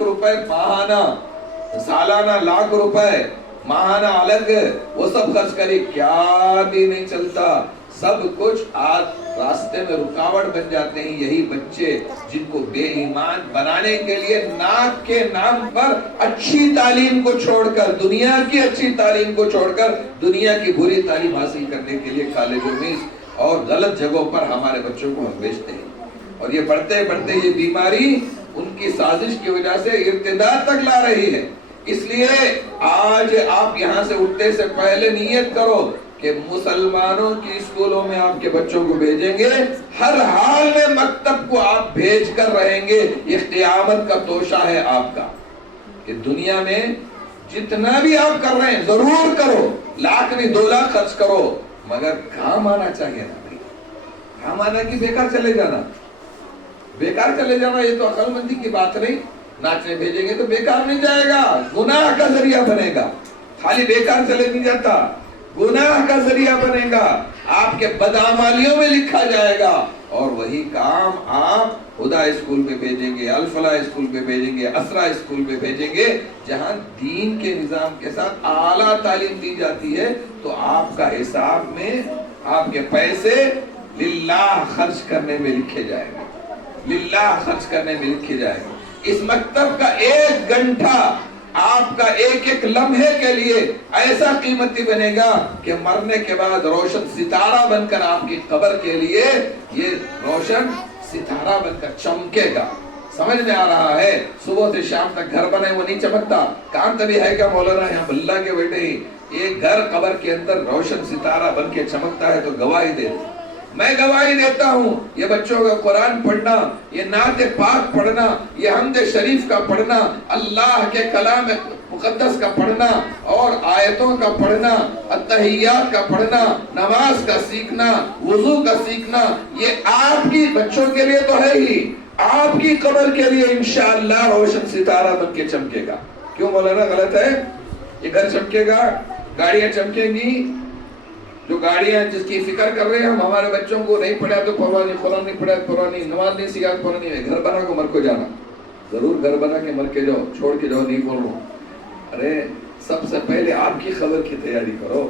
लाख रुपए माहाना, सालाना लाख रुपए, माहाना अलग, वो सब खर्च करिए, क्या भी नहीं चलता। सब कुछ आज रास्ते में रुकावट बन जाते हैं यही बच्चे, जिनको बेईमान बनाने के लिए नाक के नाम पर अच्छी तालीम को छोड़कर, दुनिया की अच्छी तालीम को छोड़कर दुनिया की बुरी तालीम हासिल करने के लिए कॉलेजों में और गलत जगहों पर हमारे बच्चों को हम भेजते हैं। और ये बढ़ते बढ़ते ये बीमारी उनकी साजिश की वजह से इर्तिदाद तक ला रही है। इसलिए आज आप यहाँ से उठने से पहले नियत करो कि मुसलमानों की स्कूलों में आपके बच्चों को भेजेंगे, हर हाल में मकतब को आप भेज कर रहेंगे। ये क़यामत का तोशा है आपका कि दुनिया में जितना भी आप कर रहे हैं जरूर करो, लाख नहीं 2 लाख खर्च करो, मगर काम आना चाहिए ना भाई। काम आना कि बेकार चले जाना, बेकार चले जाना ये तो अक्लमंदी की बात नहीं। नाचने भेजेंगे तो बेकार नहीं जाएगा, गुनाह का जरिया बनेगा। खाली बेकार चले नहीं जाता, गुनाह का जरिया बनेगा, आपके बदआमालियों में लिखा जाएगा। और वही काम आप हुदा स्कूल में भेजेंगे, अल-फलाह स्कूल में भेजेंगे, असरा स्कूल में भेजेंगे, जहां दीन के निजाम के साथ आला तालीम दी जाती है, तो आपका हिसाब में आपके पैसे लिल्लाह खर्च करने में लिखे जाएंगे, लिल्लाह खर्च करने में लिखे जाएंगे। इस मकतब का 1 घंटा आपका एक एक लम्हे के लिए ऐसा कीमती बनेगा कि मरने के बाद रोशन सितारा बनकर आपकी कब्र के लिए ये रोशन सितारा बनकर चमकेगा। समझ में आ रहा है? सुबह से शाम तक घर बने वो नहीं चमकता, काम तभी है क्या मौलाना यहाँ बल्ला के बेटे ही एक घर कब्र के अंदर रोशन सितारा बन के चमकता है तो गवाही दे। मैं गवाही देता हूँ, ये बच्चों का कुरान पढ़ना, ये नाते पाक पढ़ना, ये हमदे शरीफ का पढ़ना, अल्लाह के कलाम मुकद्दस का पढ़ना और आयतों का पढ़ना, अत्तहियात का पढ़ना, नमाज का सीखना, वुजू का सीखना, ये आपकी बच्चों के लिए तो है ही, आपकी कब्र के लिए इंशाअल्लाह रोशन सितारा बन के चमकेगा। क्यों मौलाना गलत है? ये घर चमकेगा, गाड़ियां चमकेंगी, जो गाड़ियां जिसकी फिक्र कर रहे हैं हम, हमारे बच्चों को नहीं पढ़ा तो परवाह नहीं, कुरान नहीं पढ़ा तो परवाह नहीं, नमाज नहीं सिखा तो परवाह नहीं, घर बना को मर को जाना, जरूर घर बना के मर के जाओ, छोड़ के जाओ, नहीं बोल रहा हूं। अरे सबसे पहले आपकी खबर की तैयारी करो,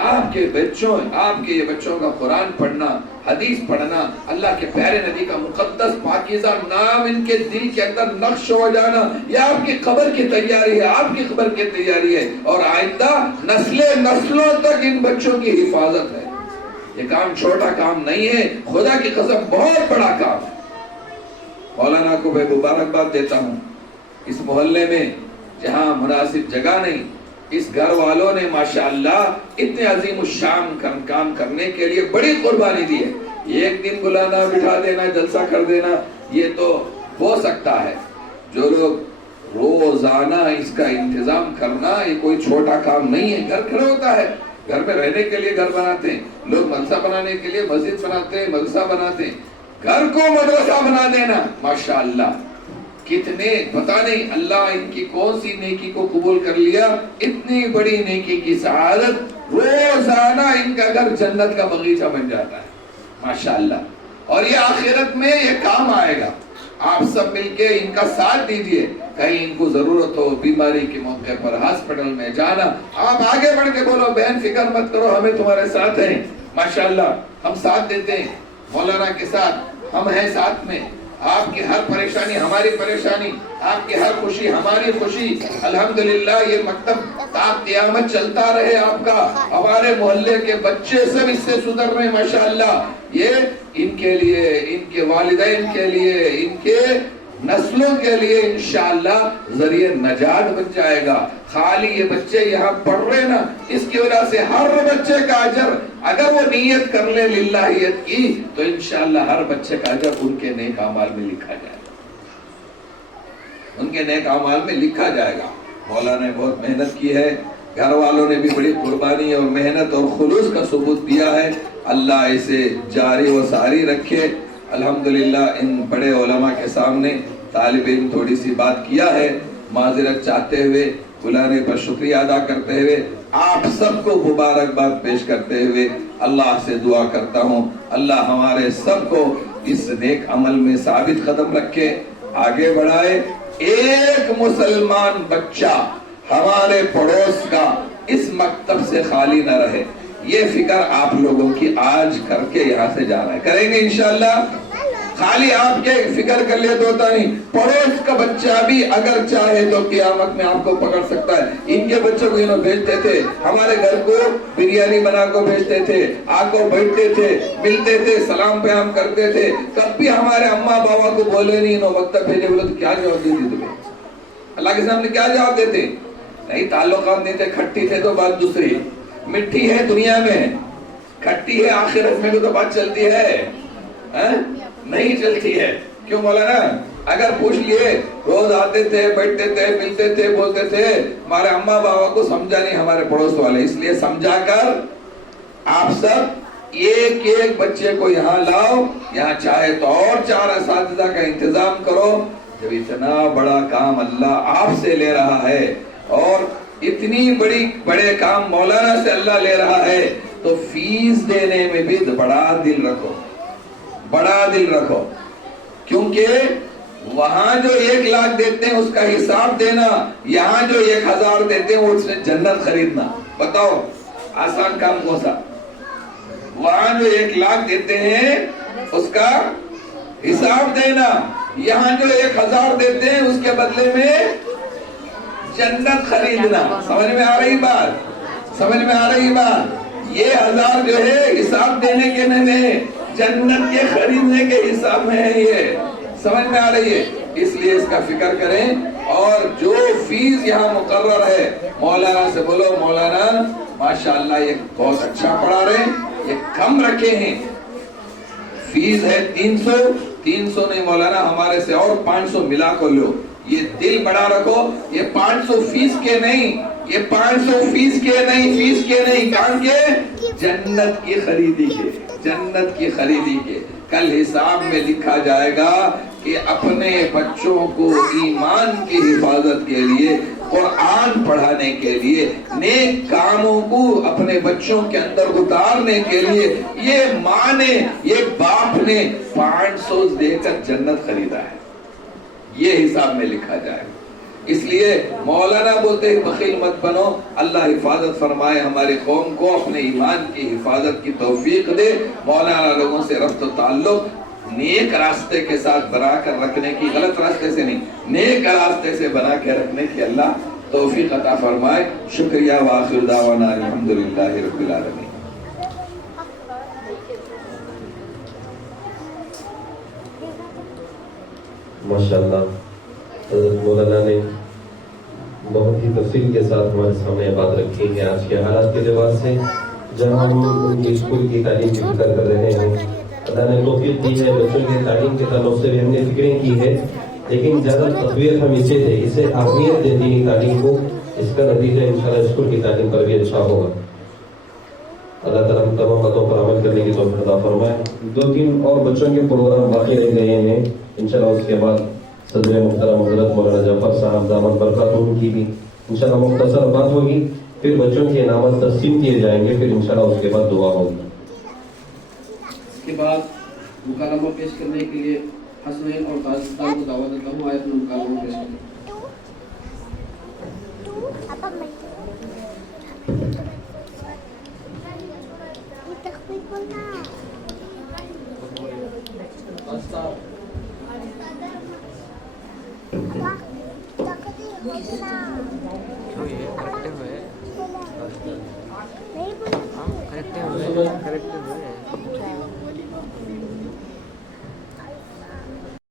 आपके बच्चों, आपके ये बच्चों का कुरान पढ़ना, हदीस पढ़ना, अल्लाह के प्यारे नबी का मुकद्दस पाकीज़ा नाम इनके दिल के अंदर नक्श हो जाना, ये आपकी खबर की तैयारी है, आपकी खबर की तैयारी है। और आइंदा नस्लों तक इन बच्चों की हिफाजत है। ये काम छोटा काम नहीं है, खुदा की कसम बहुत बड़ा काम है। मौलाना को मैं मुबारकबाद देता हूँ, इस मोहल्ले में जहाँ मुनासिब जगह नहीं, इस घर वालों ने माशाअल्लाह इतने अजीम शान काम करने के लिए बड़ी कुर्बानी दी है। एक दिन बुलाना, बिठा देना, जलसा कर देना, ये तो हो सकता है। जो लोग रोजाना इसका इंतजाम करना, ये कोई छोटा काम नहीं है। घर खड़ा होता है, घर में रहने के लिए घर बनाते हैं लोग, मदरसा बनाने के लिए मस्जिद बनाते हैं, मदरसा बनाते हैं, घर को मदरसा बना देना माशाअल्लाह। कितने पता नहीं अल्लाह इनकी कौन सी नेकी को कबूल कर लिया, इतनी बड़ी नेकी की सआदत, रोजाना इनका घर जन्नत का बगीचा बन जाता है माशाअल्लाह। और ये आखिरत में ये काम आएगा। आप सब मिलके इनका साथ दीजिए, कहीं इनको जरूरत हो बीमारी के मौके पर हॉस्पिटल में जाना, आप आगे बढ़ के बोलो बहन फिक्र मत करो, हमें तुम्हारे साथ हैं माशाअल्लाह, हम साथ देते हैं, मौलाना के साथ हम हैं साथ में। आपकी हर परेशानी हमारी परेशानी, आपकी हर खुशी हमारी खुशी। अल्हम्दुलिल्लाह ये मकतब ता क़यामत चलता रहे आपका। हमारे मोहल्ले के बच्चे सब इससे सुधर रहे माशाअल्लाह। ये इनके लिए, इनके वालिदैन के लिए, इनके नस्लों के लिए इंशाअल्लाह जरिए नजात बन जाएगा। खाली ये बच्चे यहाँ पढ़ रहे ना, इसकी वजह से हर बच्चे का अजर, अगर वो नियत कर ले लिल्लाहियत की, तो इंशाअल्लाह हर बच्चे का अजर उनके नेक अमाल में लिखा जाएगा, उनके नेक अमाल में लिखा जाएगा। मौलाना ने बहुत मेहनत की है, घर वालों ने भी बड़ी कुर्बानी और मेहनत और खुलूस का सबूत दिया है। अल्लाह इसे जारी व सारी रखे। अल्हम्दुलिल्लाह इन बड़े उलमा के सामने तालिब इल्म थोड़ी सी बात किया है, माजरत चाहते हुए, बुलाने पर शुक्रिया अदा करते हुए, आप सबको मुबारकबाद पेश करते हुए अल्लाह से दुआ करता हूँ अल्लाह हमारे सबको इस नेक अमल में साबित कदम रखे, आगे बढ़ाए ایک مسلمان بچہ ہمارے پڑوس کا اس مکتب سے خالی نہ رہے، یہ فکر آپ لوگوں کی آج کر کے یہاں سے جا رہا ہے، کریں گے انشاءاللہ؟ خالی آپ کے فکر کر لیا تو ہوتا نہیں، پڑوس کا بچہ بھی اگر چاہے تو قیامت میں آپ کو پکڑ سکتا ہے۔ ان کے بچوں کو انہوں بھیجتے تھے، ہمارے گھر کو بریانی بنا کو بھیجتے تھے، آ کو بیٹھتے تھے، ملتے تھے، سلام پیام کرتے تھے، کبھی ہمارے اماں بابا کو بولے نہیں انہوں وقت بھیجے، بولے تو کیا جواب دیتی تمہیں؟ اللہ کے سامنے کیا جواب دیتے؟ نہیں، تعلقات نہیں تھے، کھٹی تھے تو بات دوسری، مٹھی ہے دنیا میں، کھٹی ہے آخرت میں تو بات چلتی ہے، نہیں چلتی ہے۔ کیوں مولانا؟ اگر پوچھ لیے، روز آتے تھے، بیٹھتے تھے، ملتے تھے، بولتے تھے، ہمارے اماں بابا کو سمجھا نہیں ہمارے پڑوس والے، اس لیے سمجھا کر آپ سب ایک ایک بچے کو یہاں لاؤ، یہاں چاہے تو اور 4 اساتذہ کا انتظام کرو۔ جب اتنا بڑا کام اللہ آپ سے لے رہا ہے اور اتنی بڑے کام مولانا سے اللہ لے رہا ہے تو فیس دینے میں بھی بڑا دل رکھو، بڑا دل رکھو، کیونکہ وہاں جو 1 لاکھ دیتے ہیں اس کا حساب دینا، یہاں جو 1000 دیتے ہیں اس میں جنت خریدنا، بتاؤ آسان کام کون سا؟ وہاں جو 1 لاکھ دیتے ہیں اس کا حساب دینا، یہاں جو 1000 دیتے ہیں اس کے بدلے میں جنت خریدنا۔ سمجھ میں آ رہی بات؟ سمجھ میں آ رہی بات؟ یہ 1000 جو ہے حساب دینے کے نہیں، جنت کے خریدنے کے حساب میں ہے، یہ سمجھ میں آ رہی ہے؟ اس لیے اس کا فکر کریں، اور جو فیس یہاں مقرر ہے مولانا سے بولو مولانا ماشاءاللہ یہ بہت اچھا پڑھا رہے ہیں، یہ کم رکھے ہیں، فیس ہے 300 نہیں مولانا ہمارے سے اور 500 ملا کو لو، یہ دل بڑا رکھو، یہ 500 فیس کے نہیں، یہ 500 فیس کے نہیں، فیس کے نہیں، کام کے جنت کی خریدی کے، جنت کی خریدی کے۔ کل حساب میں لکھا جائے گا کہ اپنے بچوں کو ایمان کی حفاظت کے لیے، قرآن پڑھانے کے لیے، نیک کاموں کو اپنے بچوں کے اندر اتارنے کے لیے یہ ماں نے، یہ باپ نے 500 دے کر جنت خریدا ہے، یہ حساب میں لکھا جائے گا۔ اس لیے مولانا بولتے ہیں بخیل مت بنو، اللہ حفاظت فرمائے ہماری قوم کو، اپنے ایمان کی حفاظت کی توفیق دے، مولانا لوگوں سے ربط و تعلق نیک راستے کے ساتھ بنا کر رکھنے کی، غلط راستے سے نہیں، نیک راستے سے بنا کے رکھنے کی اللہ توفیق عطا فرمائے۔ شکریہ، وآخر دعوانا الحمدللہ رب العالمین۔ ماشاءاللہ حضرت مولانا نے بہت ہی تفصیل کے ساتھ ہمارے سامنے بات رکھی ہے آج کے حالات کے لحاظ سے، جہاں ہم ان کی اسکول کی تعلیم کی فکر کر رہے ہیں۔ اللہ نے توفیق دی ہے، بچوں کی تعلیم کے تعلق سے بھی ہم نے فکریں کی ہے، لیکن زیادہ تقویت ہم اسے اہمیت دے دینی تعلیم کو، اس کا نتیجہ انشاءاللہ اسکول کی تعلیم پر بھی اچھا ہوگا۔ اللہ تعالیٰ ہم تمام باتوں پر عمل کرنے کی توفیق عطا فرمائے۔ 2-3 اور بچوں کے پروگرام باقی رہ گئے ہیں، انشاءاللہ اس کے بعد صدر محترم حضرت مولانا جعفر صاحب دامت برکاتہ کی بھی انشاءاللہ مختصر بات ہوگی، پھر بچوں کے انعامات تقسیم کیے جائیں گے، پھر انشاءاللہ اس کے بعد دعا ہوگی۔ اس کے بعد مکالمہ پیش کرنے کے لیے حسنین اور تاجدار کو دعوت دیتا ہوں، آیت میں مکالمہ پیش کریں۔ کریکٹ ہوئے